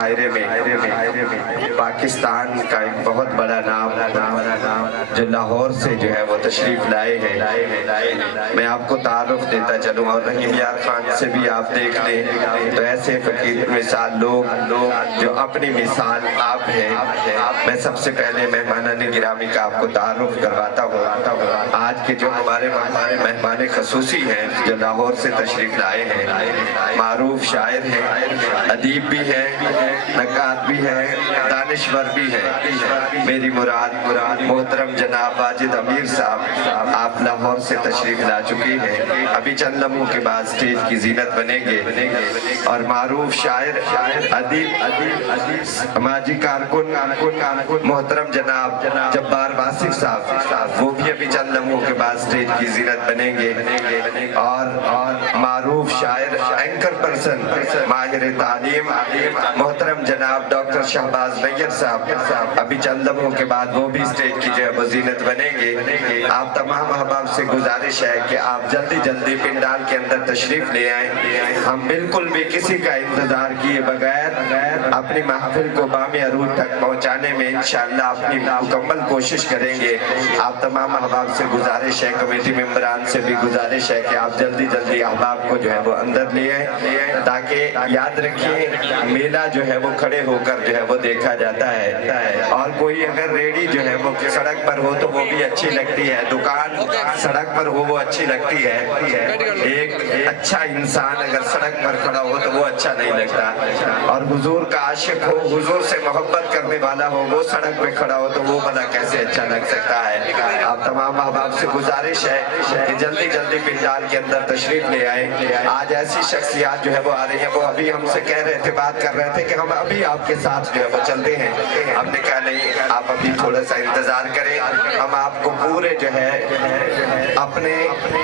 دائرے میں پاکستان کا ایک بہت بڑا نام جو لاہور سے جو ہے وہ تشریف لائے ہیں، میں آپ کو تعارف دیتا چلوں اور رحیم یار خان سے بھی آپ دیکھ لیں تو ایسے فقیر مثال لوگ جو اپنی مثال آپ ہیں۔ میں سب سے پہلے مہمانان گرامی کا آپ کو تعارف کرواتا ہوں۔ آج کے جو ہمارے مہمان خصوصی ہیں جو لاہور سے تشریف لائے ہیں، معروف شاعر ہیں، ادیب بھی ہیں، نقاد بھی ہیں، دانشور بھی ہیں۔ میری مراد محترم جناب واجد امیر صاحب آپ لاہور سے تشریف لا چکے ہیں، ابھی چند لمحوں کے بعد سٹیج کی زینت بنیں گے اور معروف شاعر ادیب سماجی کارکن محترم جناب جبار واصف صاحب وہ بھی ابھی چند لمحوں کے بعد سٹیج کی زینت بنیں گے اور معروف شاعر اینکر پرسن ماہر تعلیم محترم جناب ڈاکٹر شہباز نیر صاحب ابھی چند لمحوں کے بعد وہ بھی سٹیج کی جو ہے وہ زینت بنیں گے۔ آپ تمام احباب سے گزارش ہے کہ آپ جلدی پنڈال کے اندر تشریف لے آئیں۔ ہم بالکل بھی کسی کا انتظار کیے بغیر اپنی محفل کو بام عروج تک پہنچانے میں انشاءاللہ اپنی مکمل کوشش کریں گے۔ آپ تمام احباب سے گزارش ہے، کمیٹی ممبران سے بھی گزارش ہے کہ آپ جلدی احباب کو جو ہے وہ اندر لے آئیں تاکہ یاد رکھیے میلہ جو ہے وہ کھڑے ہو کر جو ہے وہ دیکھا جاتا ہے، اور کوئی اگر ریڈی جو ہے وہ سڑک پر ہو تو وہ بھی اچھی لگتی ہے، دکان سڑک پر ہو وہ اچھی لگتی ہے، ایک اچھا انسان اگر سڑک پر کھڑا ہو تو وہ اچھا نہیں لگتا، اور حضور کا عاشق ہو، حضور سے محبت کرنے والا ہو، وہ سڑک پہ کھڑا ہو تو وہ بھلا کیسے اچھا لگ سکتا ہے۔ آپ تمام احباب سے گزارش ہے کہ جلدی پنڈال کے اندر تشریف لے آئیں۔ آج ایسی شخصیات جو ہے وہ آ رہی ہیں، وہ ابھی ہم سے کہہ رہے تھے، بات کر رہے تھے کہ ہم ابھی آپ کے ساتھ جو ہے وہ چلتے ہیں۔ ہم نے کہا نہیں، آپ ابھی تھوڑا سا انتظار کریں، ہم آپ کو پورے جو ہے اپنے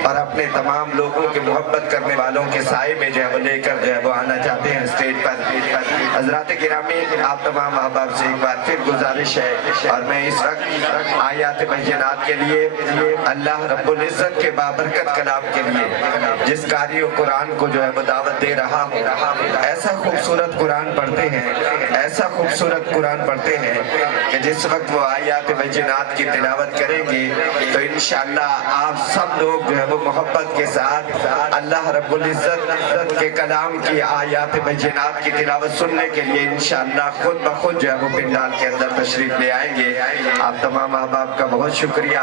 اور اپنے تمام لوگوں کے محبت کرنے والوں کے سائے میں جو ہے وہ لے کر جو ہے وہ آنا چاہتے ہیں سٹیج پر۔ حضرات گرامی، آپ تمام احباب سے ایک بار پھر گزارش ہے، اور میں اس وقت آیات بینات کے لیے اللہ رب العزت کے بابرکت کلام کے لیے جس قاری و قرآن کو جو ہے وہ دعوت دے رہا ہوں، ایسا خوبصورت قرآن پڑھتے ہیں، ایسا خوبصورت قرآن پڑھتے ہیں کہ جس وقت وہ آیات بینات کی تلاوت کریں گے تو انشاءاللہ آپ سب لوگ جو ہے وہ محبت کے ساتھ اللہ رب العزت کے کلام کی آیات بینات کی تلاوت سننے کے لیے انشاءاللہ خود بخود جو ہے وہ پنڈال کے اندر تشریف لے آئیں گے۔ آپ تمام احباب کا بہت شکریہ،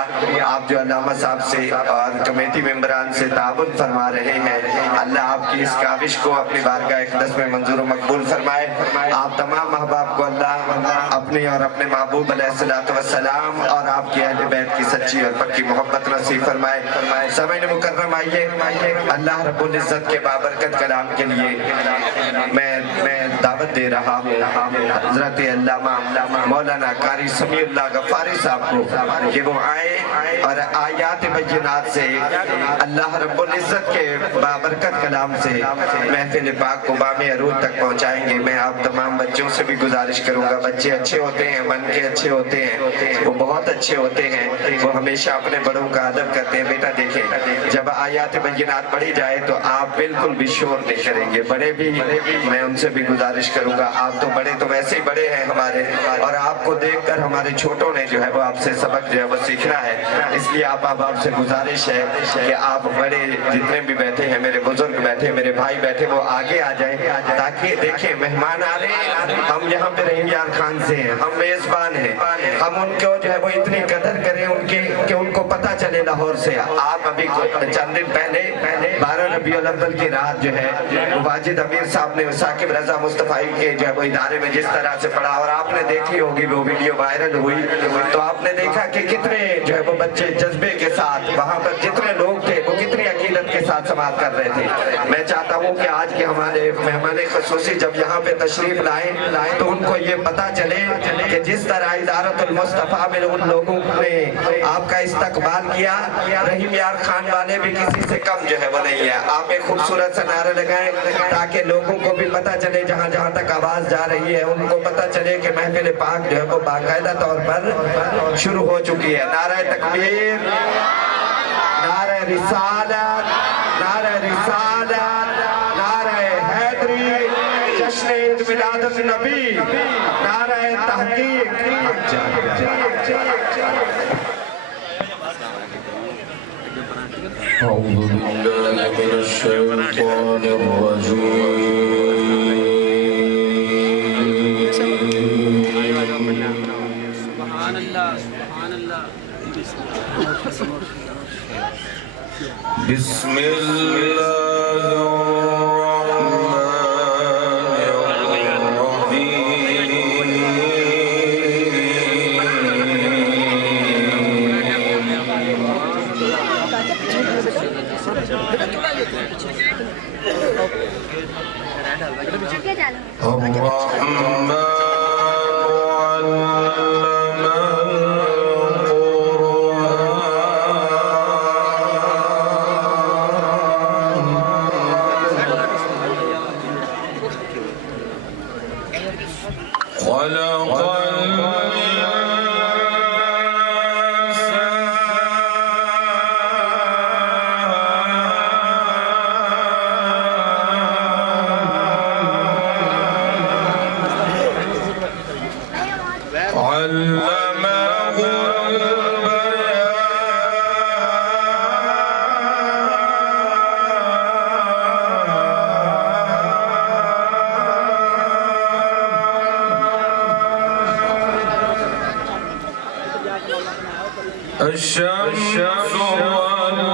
آپ جو علامہ صاحب سے اور کمیٹی ممبران سے تعاون فرما رہے ہیں، اللہ آپ کی اس کاوش کو اپنی بارگاہ اقدس میں منظور و مقبول فرمائے۔ آپ تمام احباب کو اللہ اپنی اور اپنے محبوب علیہ السلام اور آپ کی اہل بیت کی سچی اور پکی محبت نصیب فرمائے۔ سامعین مکرم، آئیے اللہ رب العزت کے بابرکت کلام کے لیے میں دعوت دے رہا ہوں حضرت علامہ مولانا قاری سمیع اللہ غفاری صاحب کو کہ وہ آئیں اور آیات بینات سے اللہ رب العزت کے بابرکت کلام سے محفل پاک کو بام عروج تک پہنچائیں گے۔ میں آپ تمام بچوں سے بھی گزارش کروں گا، بچے اچھے ہوتے ہیں، من کے اچھے ہوتے ہیں، وہ بہت اچھے ہوتے ہیں، وہ ہمیشہ اپنے بڑوں کا ادب کرتے ہیں۔ بیٹا دیکھیں، جب آیات بینات پڑھی جائے تو آپ بالکل بھی شور نہیں کریں گے، بڑے بھی میں ان سے بھی گزارش کروں گا، آپ تو بڑے تو ویسے ہی بڑے ہیں ہمارے، اور آپ کو دیکھ کر ہمارے چھوٹوں نے جو ہے وہ آپ سے سبق جو ہے وہ سیکھنا ہے، اس لیے آپ سے گزارش ہے کہ آپ بڑے جتنے بھی بیٹھے ہیں، میرے بزرگ بیٹھے، میرے بھائی بیٹھے، وہ آگے آ جائیں تاکہ دیکھیں مہمان آ رہے ہیں، ہم یہاں پہ رحیم یار خان سے ہیں، ہم میزبان ہیں، ہم ان کو جو ہے وہ اتنی قدر کریں ان کی کہ ان کو پتہ چلے لاہور سے۔ آپ ابھی چند دن پہلے 12 ربیع الاول کی رات جو ہے واجد امیر صاحب نے ثاقب رضا مصطفی کے جو ہے وہ ادارے میں جس طرح سے پڑھا، اور آپ نے دیکھی ہوگی وہ ویڈیو وائرل ہوئی تو آپ نے دیکھا کہ کتنے جو ہے وہ بچے جذبے کے ساتھ وہاں پر جتنے لوگ تھے وہ کتنی عقیدت کے ساتھ سماعت کر رہے تھے۔ میں چاہتا ہوں کہ آج کے ہمارے مہمان خصوصی جب یہاں پہ تشریف لائیں تو ان کو یہ پتا چلے کہ جس طرح ادارت المصطفیٰ میں ان لوگوں نے آپ کا استقبال کیا، رحیم یار خان والے بھی کسی سے کم جو ہے وہ نہیں ہے۔ آپ ایک خوبصورت سا نعرہ لگائیں تاکہ لوگوں کو بھی پتا چلے، جہاں تک آواز جا رہی ہے ان کو پتا چلے کہ محفل پاک جو ہے وہ باقاعدہ طور پر شروع ہو چکی ہے۔ نعرہ تکبیر، نعرہ رسالت، نعرہ رسالت، نعرہ حیدری، جشن عید ولادت نبی نعرہ تحقیق أعوذ بالله من الشيطان الرجيم سبحان الله سبحان الله بسم الله الشمس والقمر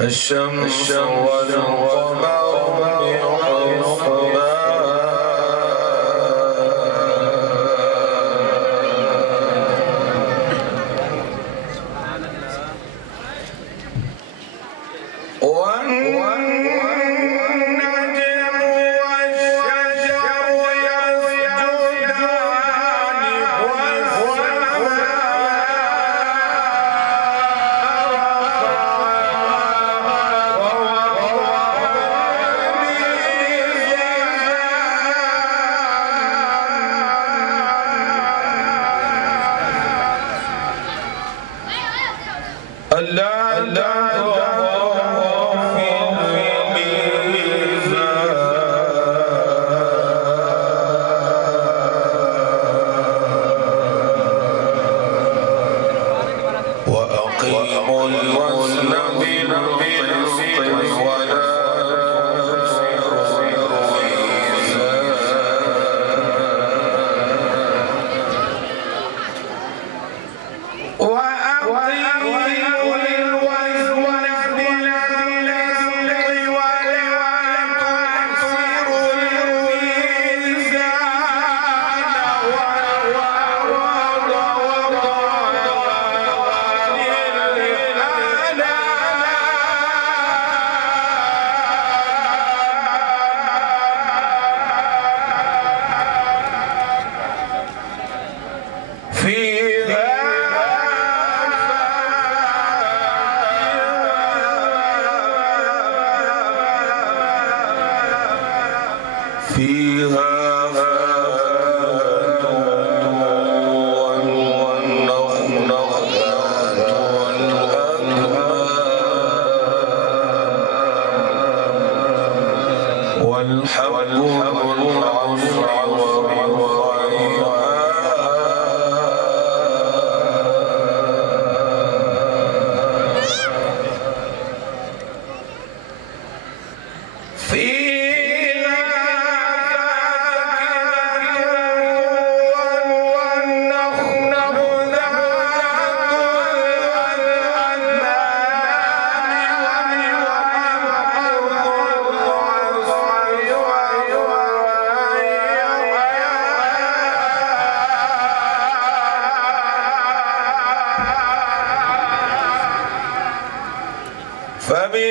الشمس فبأي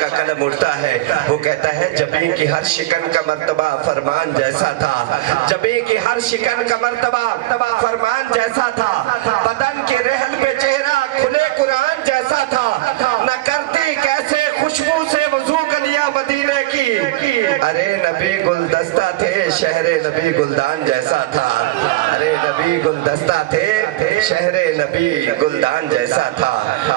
کا قلم اٹھتا ہے، وہ کہتا ہے جبیں کی ہر شکن کا مرتبہ فرمان جیسا تھا، جبیں کی ہر شکن کا مرتبہ فرمان جیسا تھا، بدن کے رحل پہ چہرہ کھلے قرآن جیسا تھا، نہ کرتی کیسے خوشبو سے وضو گلیاں مدینے کی، ارے نبی گلدستہ تھے شہر نبی گلدان جیسا تھا، ارے نبی گلدستہ تھے شہر نبی گلدان جیسا تھا،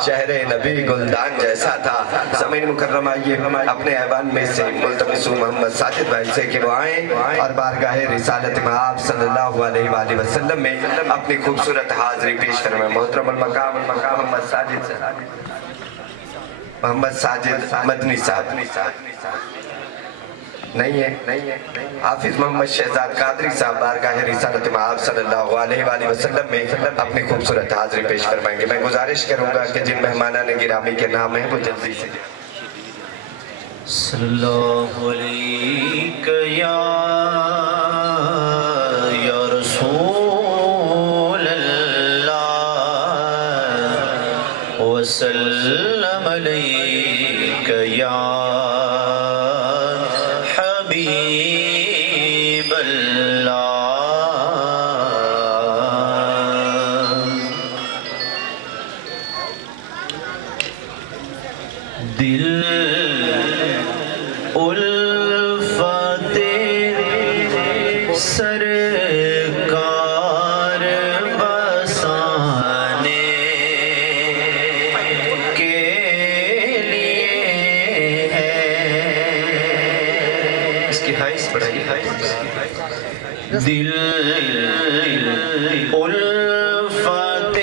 شہر نبی گلدان جیسا تھا۔ سامعین مکرم آئیے اپنے ایوان میں سے ملتمس محمد ساجد بھائی سے کہ وہ آئیں اور بارگاہ رسالت مآب صلی اللہ علیہ وآلہ وسلم میں اپنی خوبصورت حاضری پیش کریں۔ محترم المقام محمد ساجد مدنی صاحب نہیں ہے، حافظ محمد شہزاد قادری صاحب بارگاہ رسالت مآب صلی اللہ علیہ وآلہ وسلم میں اپنی خوبصورت حاضری پیش فرمائیں گے۔ میں گزارش کروں گا کہ جن مہمانان گرامی کے نام ہیں وہ جلدی سے صلی اللہ علیکہ یا رسول اللہ وسلم علیکہ یا حبیب اللہ۔ دل الفت سرکار بسانے کے لیے ہے، اس کی حائز بڑھائی، دل الفت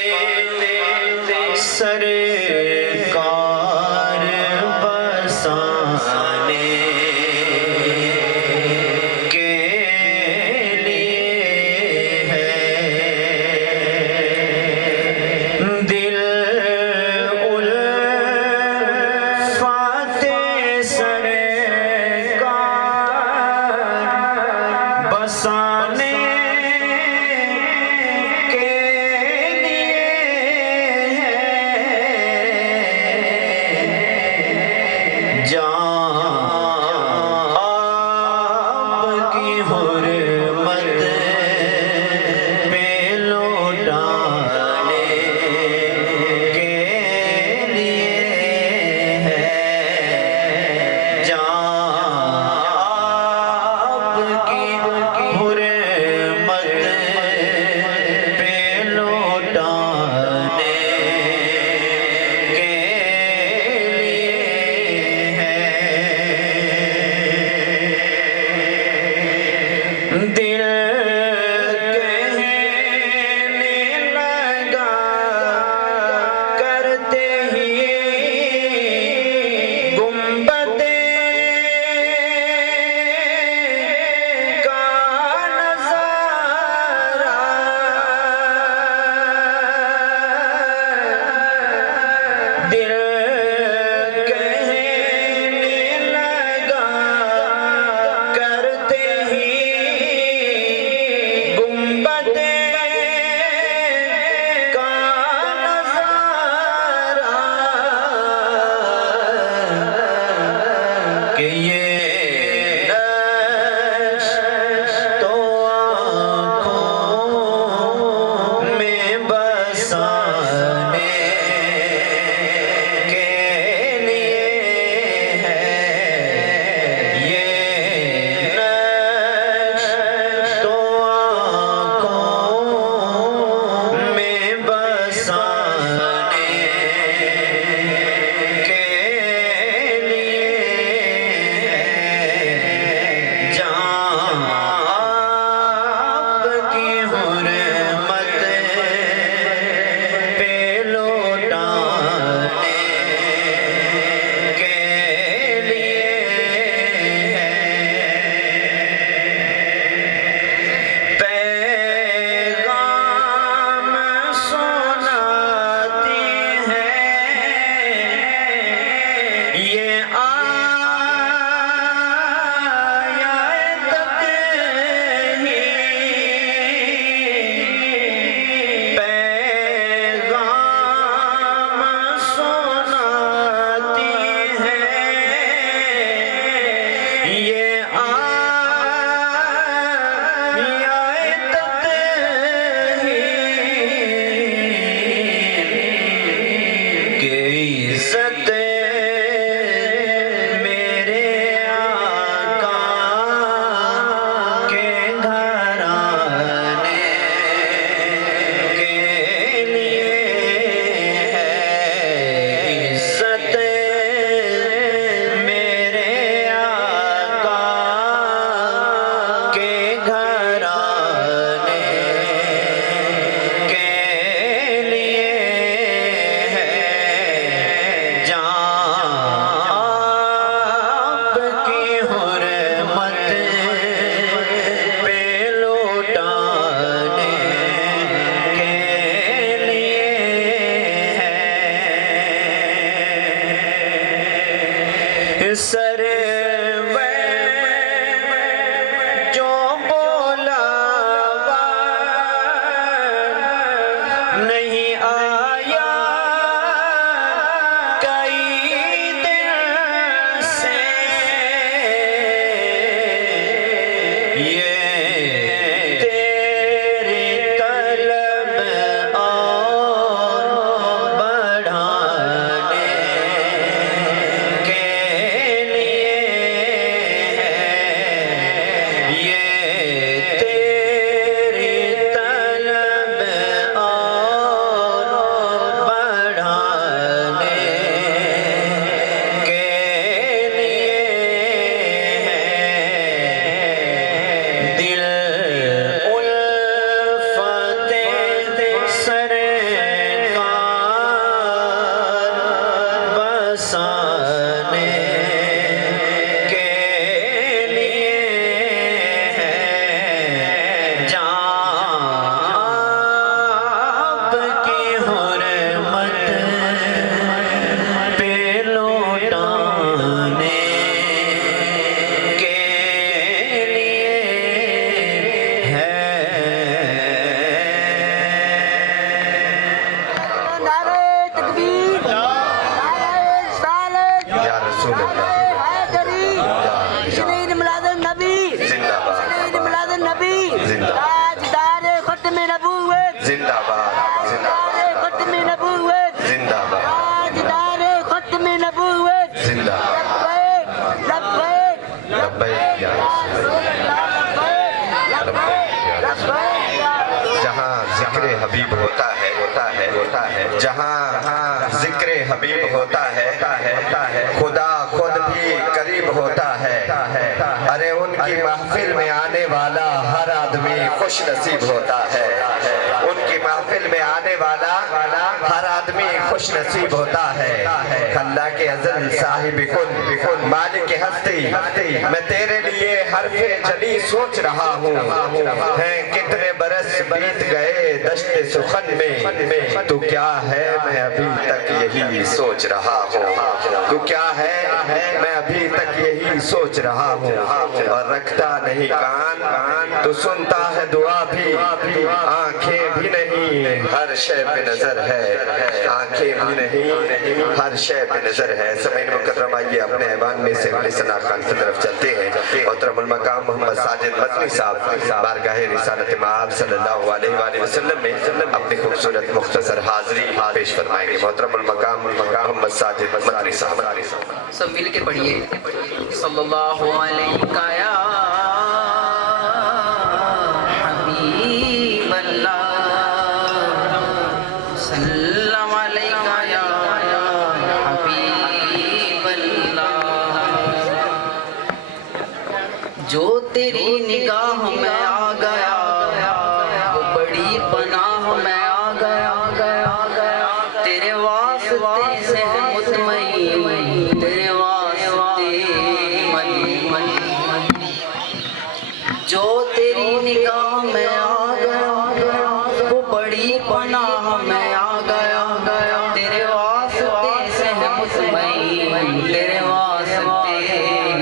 سرکار بسانے کے لیے ہے، دل الفت سرکار بسانے کے لیے ہے، جان آپ کی حرمت پہ لوٹانے کے لیے ہے، جان آپ کی حرمت پہ لوٹانے کے لیے ہے، دل کہنے لگا کرتے ہی گنبد کا نظارہ، دل کہنے لگا کرتے ہی لیے سر جو بولا نہیں آیا کئی دن سے یہ تیری طلب اور بڑھانے جہاں ذکر حبیب ہوتا ہے جہاں ذکر حبیب ہوتا ہے خدا خود بھی قریب ہوتا ہے ارے ان کی محفل میں آنے والا ہر آدمی خوش نصیب ہوتا ہے ان کی محفل میں آنے والا ہر آدمی خوش نصیب ہوتا ہے اللہ کے ازل صاحب کن مالک ہستی میں تیرے لیے حرف جلی سوچ رہا ہوں ہیں کتنے برس بیت گئے دشت سخن میں تو کیا ہے میں ابھی تک یہی سوچ رہا ہوں تو کیا ہے میں ابھی تک یہی سوچ رہا ہوں اور رکھتا نہیں کان تو سنتا ہے دعا بھی آنکھیں بھی نہیں ہر شے پہ نظر ہے آنکھیں بھی نہیں ہر شے پہ نظر ہے سمعین مکرم آئیے اپنے ایوان میں سے ولی ثنا خان کی طرف چلتے ہیں محترم المقام محمد ساجد مدنی صاحب بارگاہ رسالت مآب صلی اللہ علیہ وآلہ وسلم میں اپنی خوبصورت مختصر حاضری پیش فرمائیں گے محترم المقام محمد ساجد مدنی صاحب سب مل کے پڑھیے صلی اللہ علیہ یا حبیب اللہ سلام علیکہ یا حبیب اللہ جو تیری نگاہ میں آ گیا وہ بڑی پناہ میں آ گیا تیرے واسطے سے مطمئن تیرے واسطے جو تیری نگاہ میں آ گیا وہ بڑی پناہ میں آ گیا تیرے واسطے سے مطمئن تیرے واسطے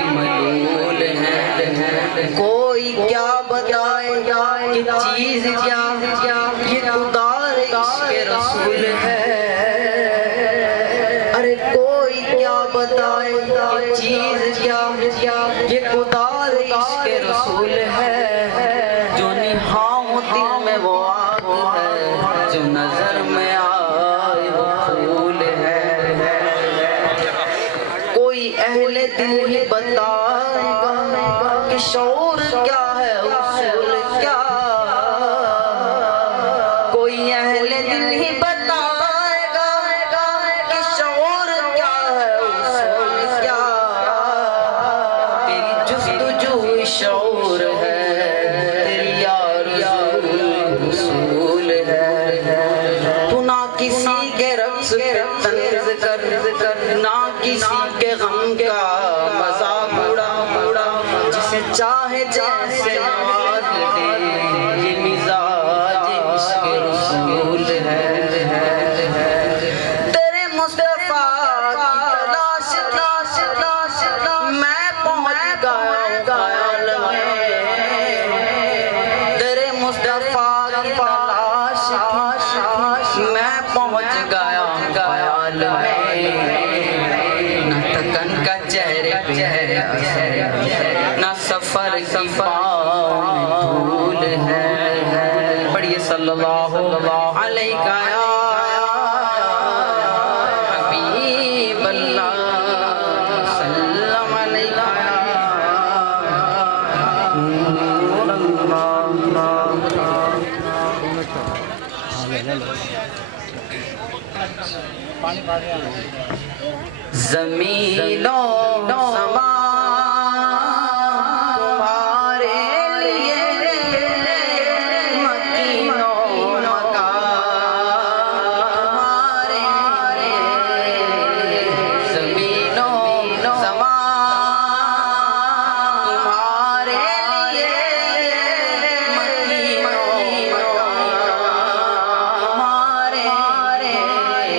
ملول ہے کوئی کیا بتائے کہ چیز کیا یہ خدا عشق رسول ہے ارے کوئی کیا بتائے کہ چیز کیا یہ خدا رسول ہے، جو نہاؤں دل میں وہ آگ ہے، جو نظر میں آئے وہ پھول ہے۔ کوئی اہل دل ہی بتائے گا کہ شعور کیا ہے، اصول کیا، کوئی اہل دل ہی بتائے گا کہ شعور کیا ہے، اصول کیا، تیری جستجو شعور ہے، تیری آرزو اصول ہے۔ تو نہ کسی کے رقص پہ طنز کر، نہ کسی کے غم کا مذاق اڑا، جسے چاہے جیسے نواز دے، یہ مزاج عشق رسول ہے۔ تیرے مصطفیٰ کی تلاش میں پہنچ گیا خیال میں، تیرے مصطفیٰ کی تلاش میں پہنچ گیا خیال میں۔ نہ تکن کا چہرے پہ ہے اثر، نہ سفر کی پاؤں میں دھول ہے۔ پڑھیے صلی اللہ علیہ یا حبیب اللہ، سلم علیہ نور زمین و سماء تمہارے لیے، مکین و مکان تمہارے لیے، زمین و سماء تمہارے لیے، مکین و مکان تمہارے لیے،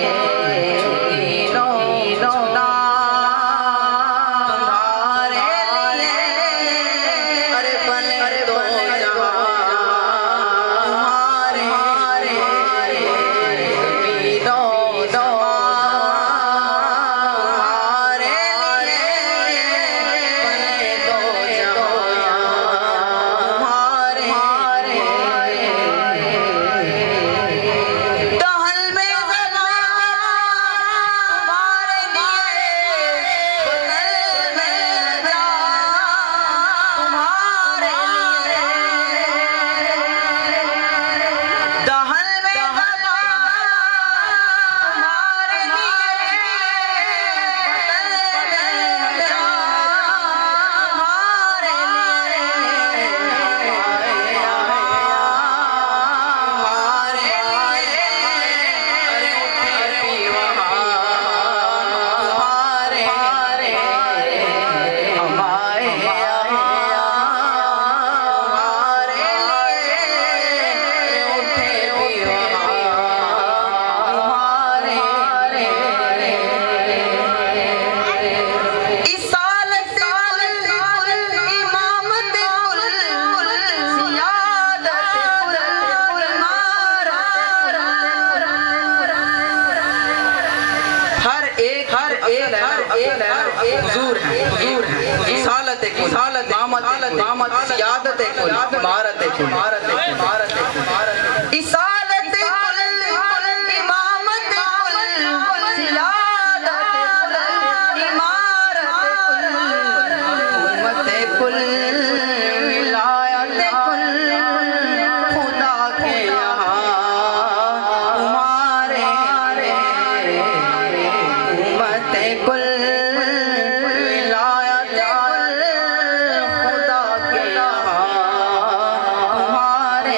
حضور ہیں، رسالت کل، امامت سیادت کل، عمارت کل، رسالت کل، امامت کل، سیادت کل، عمارت کل، امت کل، ولایت کل، خدا کے یہاں تمہارے امت کل، خدا کے یہاں تمہارے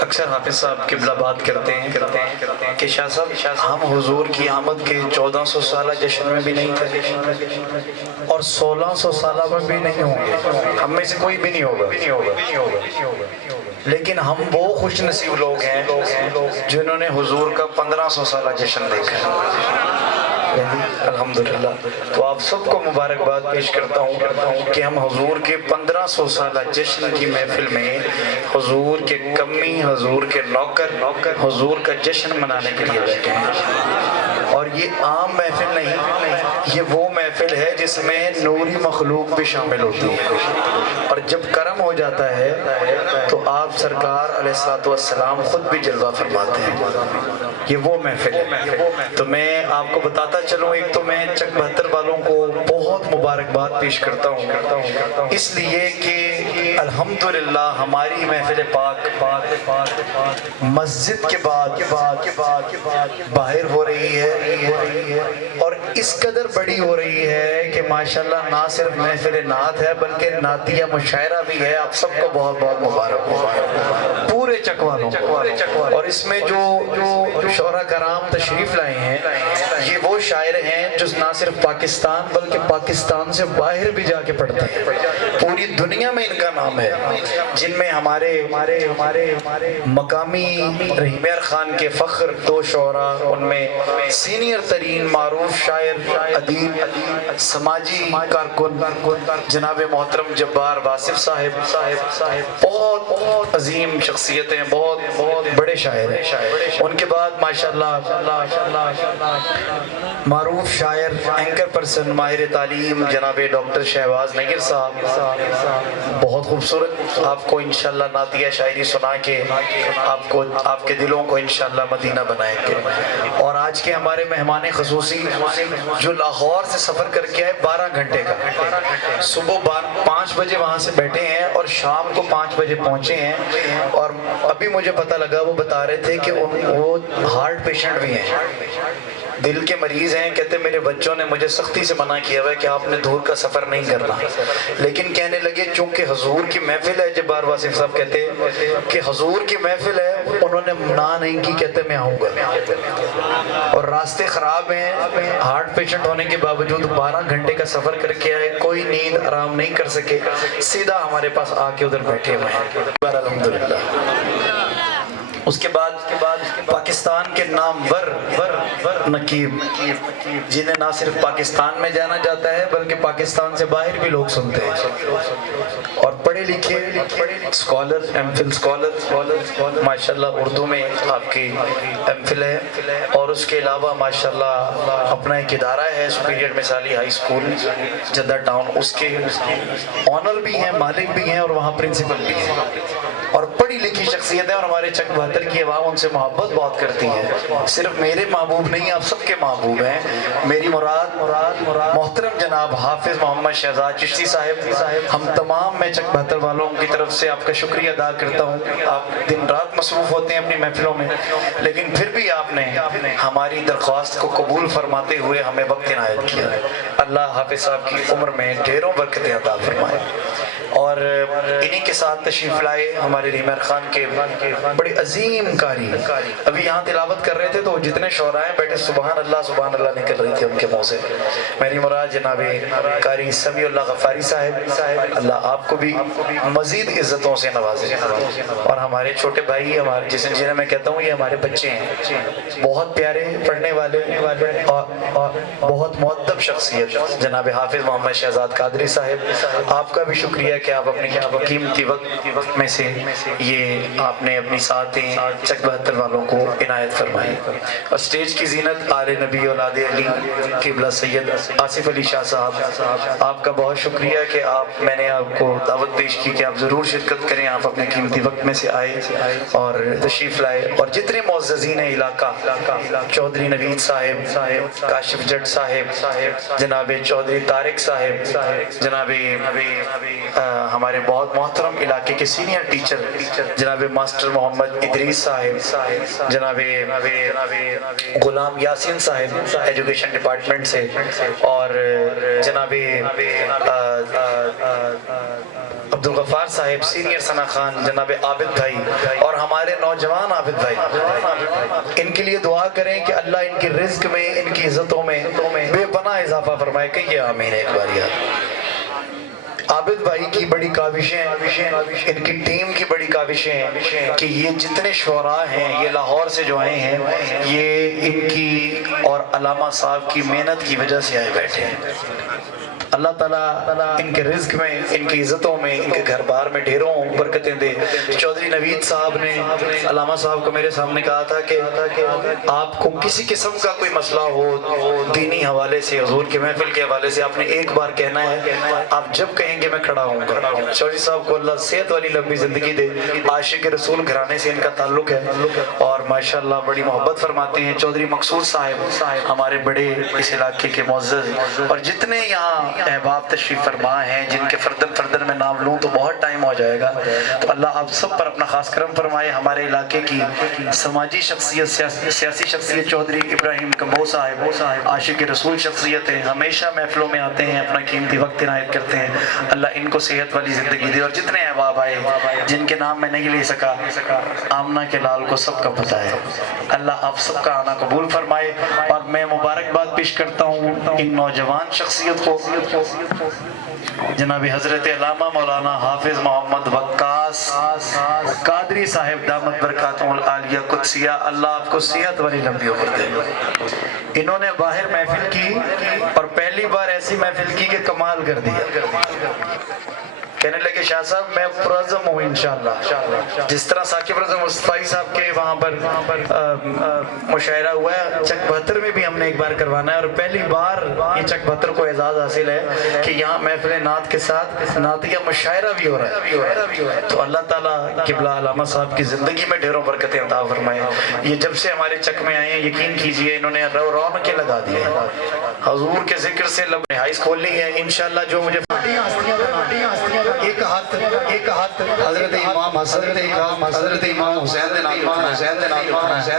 اکثر حافظ صاحب قبلہ بات کرتے ہیں کہ شاہ صاحب ہم حضور کی آمد کے 1400 سالہ جشن میں بھی نہیں تھے اور 1600 سالہ میں بھی نہیں ہوں گے، ہم میں سے کوئی بھی نہیں ہوگا، لیکن ہم وہ خوش نصیب لوگ ہیں جنہوں نے حضور کا 1500 سالہ جشن دیکھا ہے۔ الحمدللہ، تو آپ سب کو مبارکباد پیش کرتا ہوں کہ ہم حضور کے 1500 سالہ جشن کی محفل میں حضور کے کمی، حضور کے نوکر، حضور کا جشن منانے کے لیے بیٹھے ہیں۔ اور یہ عام محفل نہیں، یہ وہ محفل ہے جس میں نوری مخلوق بھی شامل ہوتی ہے، اور جب کرم ہو جاتا ہے تو آپ سرکار علیہ الصلوۃ والسلام خود بھی جلوہ فرماتے ہیں۔ یہ وہ محفل ہے۔ تو میں آپ کو بتاتا چلوں، ایک تو میں چک 72 والوں کو بہت مبارکباد پیش کرتا ہوں، اس لیے کہ الحمدللہ ہماری محفل پاک مسجد کے بعد باہر ہو رہی ہے، اور اس قدر بڑی ہو رہی ہے کہ ماشاءاللہ نہ صرف محفل نعت ہے بلکہ نعتیہ مشاعرہ بھی ہے۔ آپ سب کو بہت بہت مبارک ہو، پورے چک والوں کو۔ اور اس میں جو شعراء کرام تشریف لائے ہیں، یہ وہ شاعر ہیں جو نہ صرف پاکستان بلکہ پاکستان سے باہر بھی جا کے پڑھتے ہیں، پوری دنیا میں ان کا نام ہے، جن میں ہمارے مقامی رحیم یار خان کے فخر 2 شعراء، ان میں سینئر ترین معروف شاعر، ادیب، سماجی کارکن جناب محترم جبار واصف صاحب، بہت عظیم شخصیتیں، بہت بڑے شاعر ہیں۔ ان کے بعد ماشاءاللہ معروف شاعر، اینکر پرسن، ماہر تعلیم جناب ڈاکٹر شہباز نیر صاحب، بہت خوبصورت آپ کو انشاءاللہ نعتیہ شاعری سنا کے آپ کے دلوں کو انشاءاللہ مدینہ بنائیں گے۔ اور آج کے ہمارے مہمان خصوصی جو لاہور سے سفر کر کے آئے 12 گھنٹے کا، صبح 5 بجے وہاں سے بیٹھے ہیں اور شام کو 5 بجے پہنچے ہیں، اور ابھی مجھے پتہ لگا وہ بتا رہے تھے کہ وہ ہارٹ پیشنٹ بھی ہیں، دل کے مریض ہیں۔ کہتے میرے بچوں نے مجھے سختی سے منع کیا ہوا ہے کہ آپ نے دور کا سفر نہیں کرنا، لیکن کہنے لگے چونکہ حضور کی محفل ہے، جبار واصف صاحب کہتے کہ حضور کی محفل ہے، انہوں نے منع نہیں کی، کہتے میں آؤں گا۔ اور راستے خراب ہیں، ہارٹ پیشنٹ ہونے کے باوجود 12 گھنٹے کا سفر کر کے آئے، کوئی نیند آرام نہیں کر سکے، سیدھا ہمارے پاس آ کے ادھر بیٹھے ہوئے ہیں، الحمدللہ۔ اس کے بعد پاکستان کے نامور نقیب، جنہیں نہ صرف پاکستان میں جانا جاتا ہے بلکہ پاکستان سے باہر بھی لوگ سنتے ہیں، اور پڑھے لکھے اسکالر، ایم فل اسکالر، ماشاءاللہ اردو میں آپ کی ایم فل ہے، اور اس کے علاوہ ماشاءاللہ اپنا ایک ادارہ ہے سپیریئر مثالی ہائی اسکول جدہ ٹاؤن، اس کے آنر بھی ہیں، مالک بھی ہیں، اور وہاں پرنسپل بھی ہیں، اور پڑھی لکھی شخصیت ہے، اور ہمارے چک 72 کی عوام ان سے محبت بہت کرتی ہے۔ صرف میرے محبوب نہیں، آپ سب کے محبوب ہیں۔ میری مراد محترم جناب حافظ محمد شہزاد چشتی صاحب، ہم تمام میں چک 72 والوں کی طرف سے آپ کا شکریہ ادا کرتا ہوں۔ آپ دن رات مصروف ہوتے ہیں اپنی محفلوں میں، لیکن پھر بھی آپ نے ہماری درخواست کو قبول فرماتے ہوئے ہمیں وقت عنایت کیا۔ اللہ حافظ صاحب کی عمر میں ڈھیروں برکتیں عطا فرمائے۔ اور انہی کے ساتھ تشریف لائے ہمارے رحیم یار خان کے بڑی عظیم قاری، ابھی یہاں تلاوت کر رہے تھے تو جتنے شعراء ہیں بیٹھے سبحان اللہ نکل رہی تھی ان کے منہ سے۔ میری مراد جناب قاری سمیع اللہ غفاری صاحب، اللہ آپ کو بھی مزید عزتوں سے نوازے، اور ہمارے چھوٹے بھائی، جنہیں میں کہتا ہوں یہ ہمارے بچے ہیں، بہت پیارے پڑھنے والے اور بہت مؤدب شخصیت جناب حافظ محمد شہزاد قادری صاحب، آپ کا بھی شکریہ کہ آپ اپنے قیمتی وقت میں سے یہ آپ نے اپنی ساتھیں چک 72 والوں کو عنایت فرمائی۔ اور سٹیج کی زینت آل نبی اولاد علی قبلہ سید آصف علی شاہ صاحب، آپ کا بہت شکریہ کہ میں نے آپ کو دعوت پیش کی کہ آپ ضرور شرکت کریں، آپ اپنے قیمتی وقت میں سے آئے اور تشریف لائے۔ اور جتنے معززین علاقہ، چودھری نوید صاحب، کاشف جٹ صاحب، جناب چودھری طارق صاحب، جناب ہمارے بہت محترم علاقے کے سینئر ٹیچر جناب ماسٹر محمد ادریس صاحب، جناب غلام یاسین صاحب ایجوکیشن ڈپارٹمنٹ سے، اور جناب عبدالغفار صاحب، سینئر ثنا خان، جناب عابد بھائی اور ہمارے نوجوان عابد بھائی، ان کے لیے دعا کریں کہ اللہ ان کے رزق میں، ان کی عزتوں میں بے پناہ اضافہ فرمائے. کہیے آمین ایک بار یار. عابد بھائی کی بڑی کاوشیں، ان کی ٹیم کی بڑی کاوشیں ہیں کہ یہ جتنے شعراء ہیں یہ لاہور سے جو آئے ہیں، یہ ان کی اور علامہ صاحب کی محنت کی وجہ سے آئے بیٹھے ہیں. اللہ تعالیٰ ان کے رزق میں، ان کی عزتوں میں، ان کے گھر بار میں ڈھیروں برکتیں دے. چودھری نوید صاحب نے علامہ صاحب کو میرے سامنے کہا تھا کہ آپ کو کسی قسم کا کوئی مسئلہ ہو دینی حوالے سے، حضور کے محفل کے حوالے سے، آپ نے ایک بار کہنا ہے، آپ جب کہیں گے میں کھڑا ہوں گا. چودھری صاحب کو اللہ صحت والی لمبی زندگی دے. عاشق رسول گھرانے سے ان کا تعلق ہے اور ماشاءاللہ بڑی محبت فرماتے ہیں. چودھری مقصود صاحب ہمارے بڑے اس علاقے کے معزز، اور جتنے یہاں احباب تشریف فرما ہیں جن کے فردن میں نام لوں تو بہت ٹائم ہو جائے گا، تو اللہ آپ سب پر اپنا خاص کرم فرمائے. ہمارے علاقے کی سماجی شخصیت، سیاسی شخصیت چودھری ابراہیم کمبو صاحب عاشق رسول شخصیت ہیں، ہمیشہ محفلوں میں آتے ہیں، اپنا قیمتی وقت عنایت کرتے ہیں. اللہ ان کو صحت والی زندگی دے. اور جتنے احباب آئے جن کے نام میں نہیں لے سکا، آمنہ کے لال کو سب کا پتہ ہے، اللہ آپ سب کا آنا قبول فرمائے. اور میں مبارکباد پیش کرتا ہوں ان نوجوان شخصیت کو، جناب حضرت علامہ مولانا حافظ محمد وقاص قادری صاحب دامت برکاتہم العالیہ قدسیہ. اللہ آپ کو صحت والی لمبی عمر دے. انہوں نے باہر محفل کی اور پہلی بار ایسی محفل کی کہ کمال کر دیا. کہنے لگے شاہ صاحب میں پرعزم ہوں انشاءاللہ. جس طرح ثاقب رضا مصطفی صاحب کے وہاں پر مشاعرہ ہوا ہے، چک 72 میں بھی ہم نے ایک بار کروانا ہے، اور پہلی بار یہ چک 72 کو اعزاز حاصل ہے کہ یہاں محفل نعت کے ساتھ نعتیہ مشاعرہ بھی ہو رہا ہے. تو اللہ تعالیٰ قبلہ علامہ صاحب کی زندگی میں ڈھیروں برکتیں عطا فرمائے. یہ جب سے ہمارے چک میں آئے ہیں یقین کیجئے انہوں نے رونقیں لگا دی ہیں. حضور کے ذکر سے لب نہائش کھول لی ہے. انشاءاللہ جو مجھے ایک ہاتھ حضرت امام حسن، حضرت امام حسین دے نام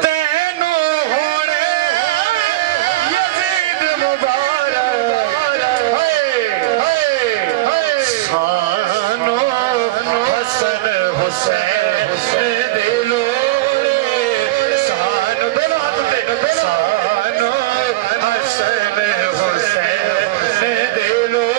تینوں ہونے یزید مبارک سانو حسن حسین دلو سانو دونوں ہاتھ دے سانو حسن حسین دلو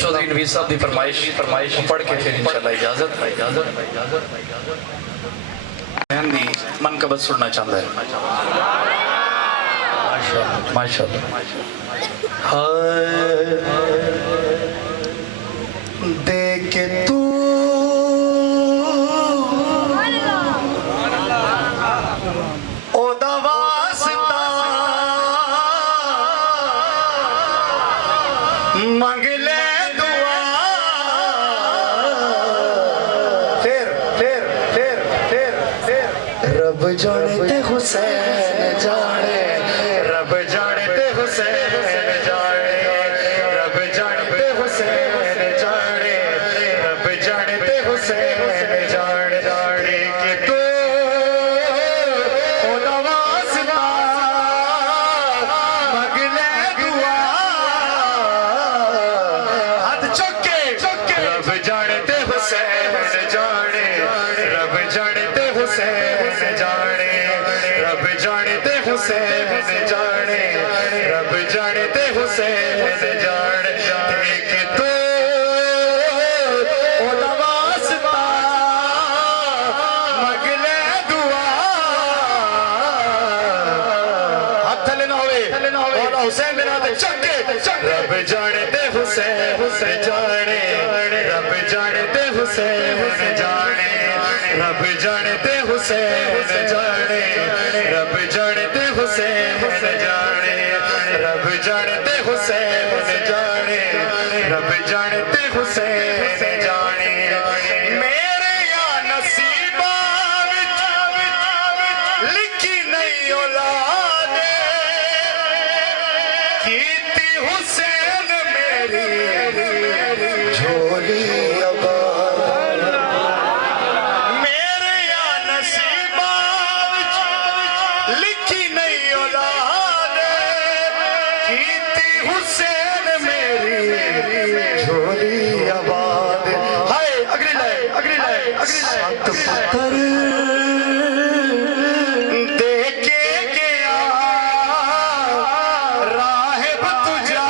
چودھری نوید صاحب دی فرمائش پڑھ کے پھر انشاءاللہ اجازت بہن دی منقبت سننا چاہتا ہے. ماشاءاللہ دیکھ تو او دا واسطہ منگ لے دعا رب جانے تے حسین جانے رب جانے تے حسین جانے مولا حسین بن آتے چکے رب جانے دے حسین حسین جانے رب جانے دے حسین حسین جانے رب جانے دے حسین حسین جانے رب جانے دے حسین حسین جانے رب جانے دے حسین حسین جانے رب جانے دے حسین حسین جانے میرے یا نصیبہ لکھی نہیں اولاد کیتی حسین میری جھولی آباد میرے یا نصیبہ لکھی نہیں اولاد کیتی حسین میری جھولی آباد ہائے اگلی لائے اگلی لائے اگلی لائے پتھر دے کے گیا راہب تجا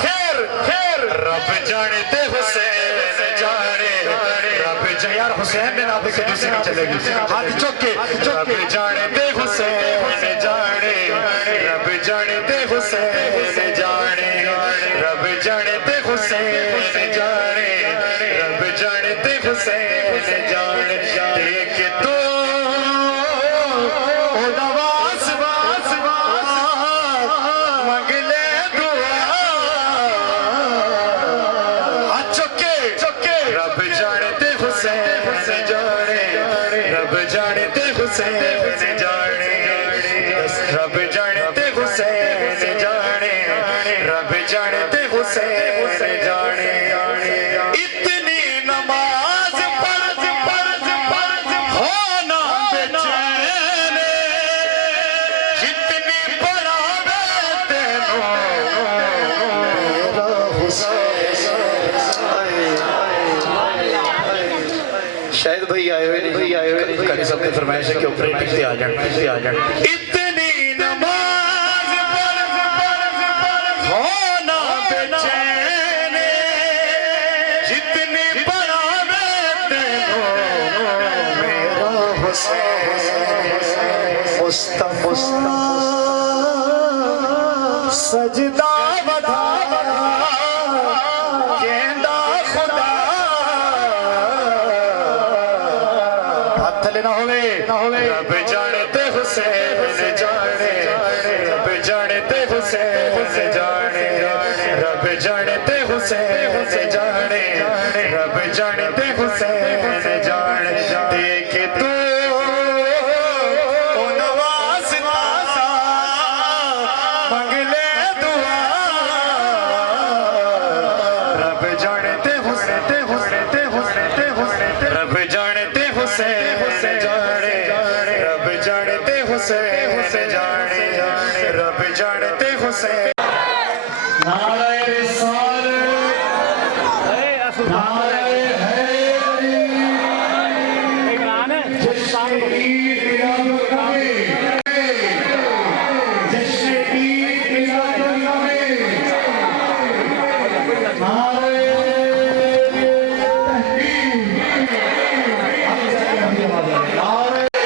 پھر رب جانے دے حسین جانے رب جانے یار حسین بن آتے کے دوسرے میں چلے گی ہاتھ چوکے رب جانے دے حسین جانے رب جانے دے حسین جانے رب جانے دے حسین جانے رب جانے دے حسین جانے دیکھ تو نواز باز منگ لے دعا چکے رب جانے دے حسین جانے رب جانے دے حسین جانے رب جانے دے حسین جانے رب جانے دے حسین جانے اتنی نماز پڑھ ہونا بے چین جتنی پڑھاوے تینوں میرا حسین شاید بھائی آئے ہوئے کاری صاحب نے فرمائش ہے کہ آپریٹنگ سے آ جائیں اتنی نماز ہونا بے چین جتنی پڑھاوے تینوں میرا حسین مصطفیٰ سجدہ ودا کہندہ خدا ہاتھ لینا ہوئے رب جانے تے حسین جانے رب جانے تے حسین جانے رب جانے تے حسین جانے رب جانے تے حسین جانے دیکھ تو نواز تازہ منگ لے دعا رب جانے تے حسین تے حسین تے حسین تے حسین رب جانے تے حسین جانے رب جانے تے حسین جانے رب جانے تے حسین نعرہ رسالت نعرہ حیدری جشن عید میلاد النبی جشن عید میلاد النبی نعرہ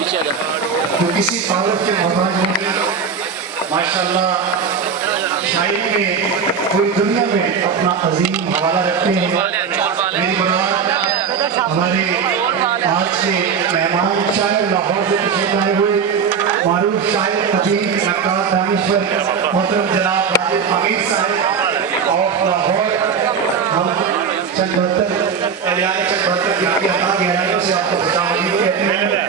جو کسی تعلق کے محتاج نہیں ماشاءاللہ شاعری میں پوری دنیا میں اپنا عظیم حوالہ رکھتے ہیں میری برات ہمارے آج سے مہمان شاعر لاہور سے تشریف لائے ہوئے معروف شاعر ادیب نقاد دانشور محترم جناب راجد حمید صاحب آف لاہور ہم چند بہتر اہلیان چند بہتر کی عطا گہرائیوں سے آپ کو خوشامدید کہتے ہیں